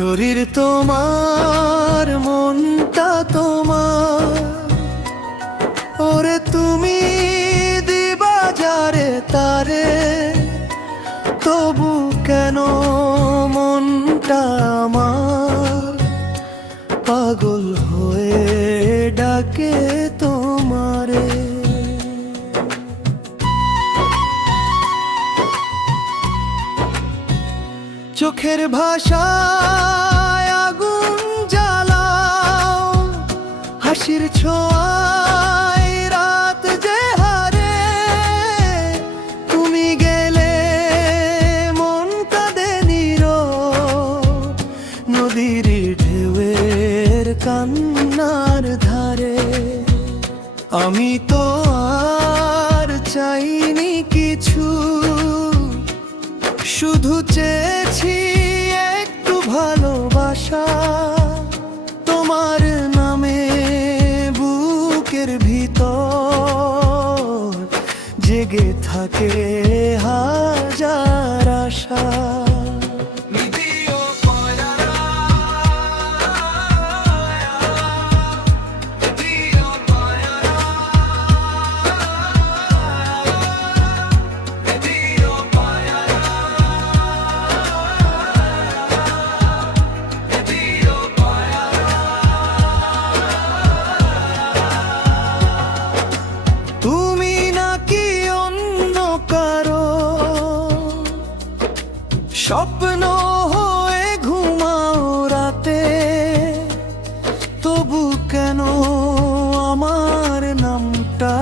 শরীর তোমার, মনটা তোমার, ওরে তুমি দিবা যারে তারে, তবু কেন মনটা আমার পাগল হয়ে ডাকে তোমারে। চোখের ভাষায় আগুন জ্বালাও, হাসির ছোঁয়ায় রাত যে হারে, তুমি গেলে মন কাঁদে নীরব নদীর ঢেউয়ের কান্নার ধারে। আমি তো আর চাইনি কিছু, শুধু চেয়েছি একটু ভালোবাসা, তোমার নামে বুকের ভিতর জেগে থাকে হাজার আশা। স্বপ্ন হয়ে ঘুমাও রাতে, তবু কেন আমার নামটা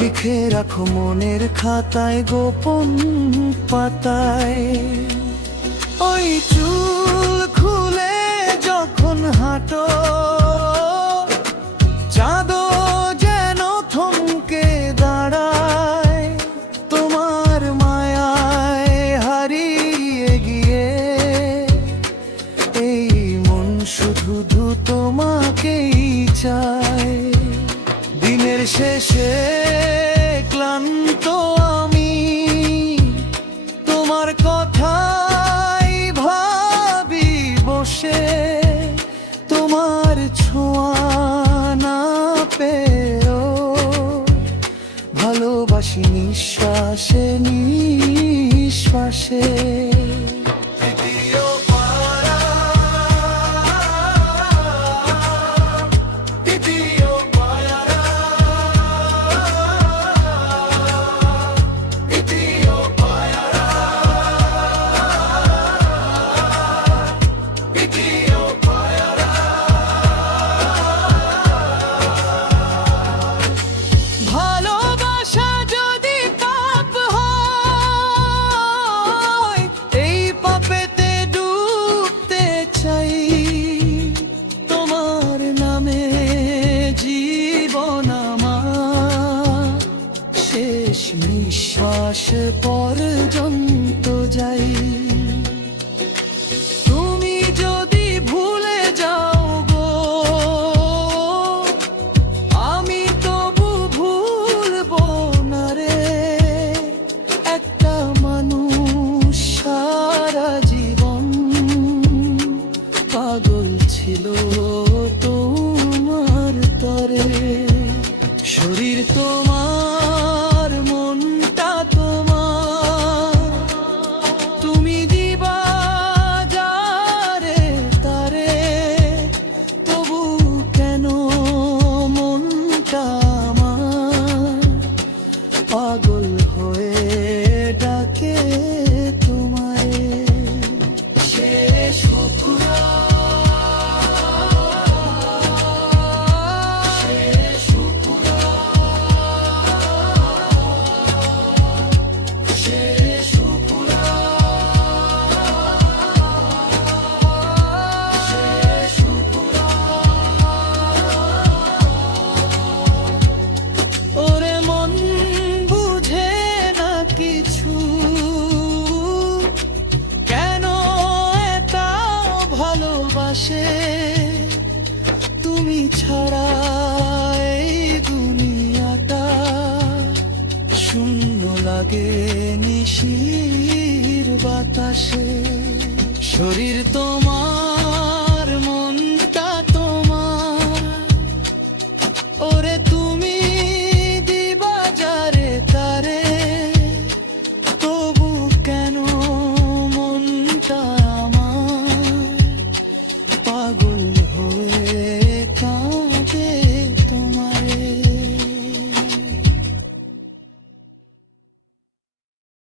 লিখে রাখো মনের খাতায় গোপন পাতায়। ওই চুল খুলে যখন হাঁটো, চাঁদও যেন থমকে দাঁড়ায়, তোমার মায়ায় হারিয়ে গিয়ে এই মন শুধু তোমাকেই চায়। দিনের শেষে ক্লান্ত আমি তোমার কথাই ভাবি বসে, তোমার ছোঁয়া না পেয়েও ভালোবাসি নিঃশ্বাসে নিঃশ্বাসে। নিঃশ্বাস পর্যন্ত যাই, তুমি যদি ভুলে যাও গো, আমি তবু ভুলবো না রে। একটা মানুষ সারা জীবন পাগল ছিল তোমার তরে। শরীর তোমার, মনটা তোমার, তুমি দিবা যারে তারে, তবু কেন মনটা আমার পাগল হয়ে ডাকে তোমায়। শেষ ভালোবাসে তুমি ছাড়া এই দুনিয়াটা শূন্য লাগে নিশির বাতাসে। শরীর তোমার, মনটা তোমার, ওরে তুমি দিবা যারে তারে, তবু কেন মনটা আমার পাগল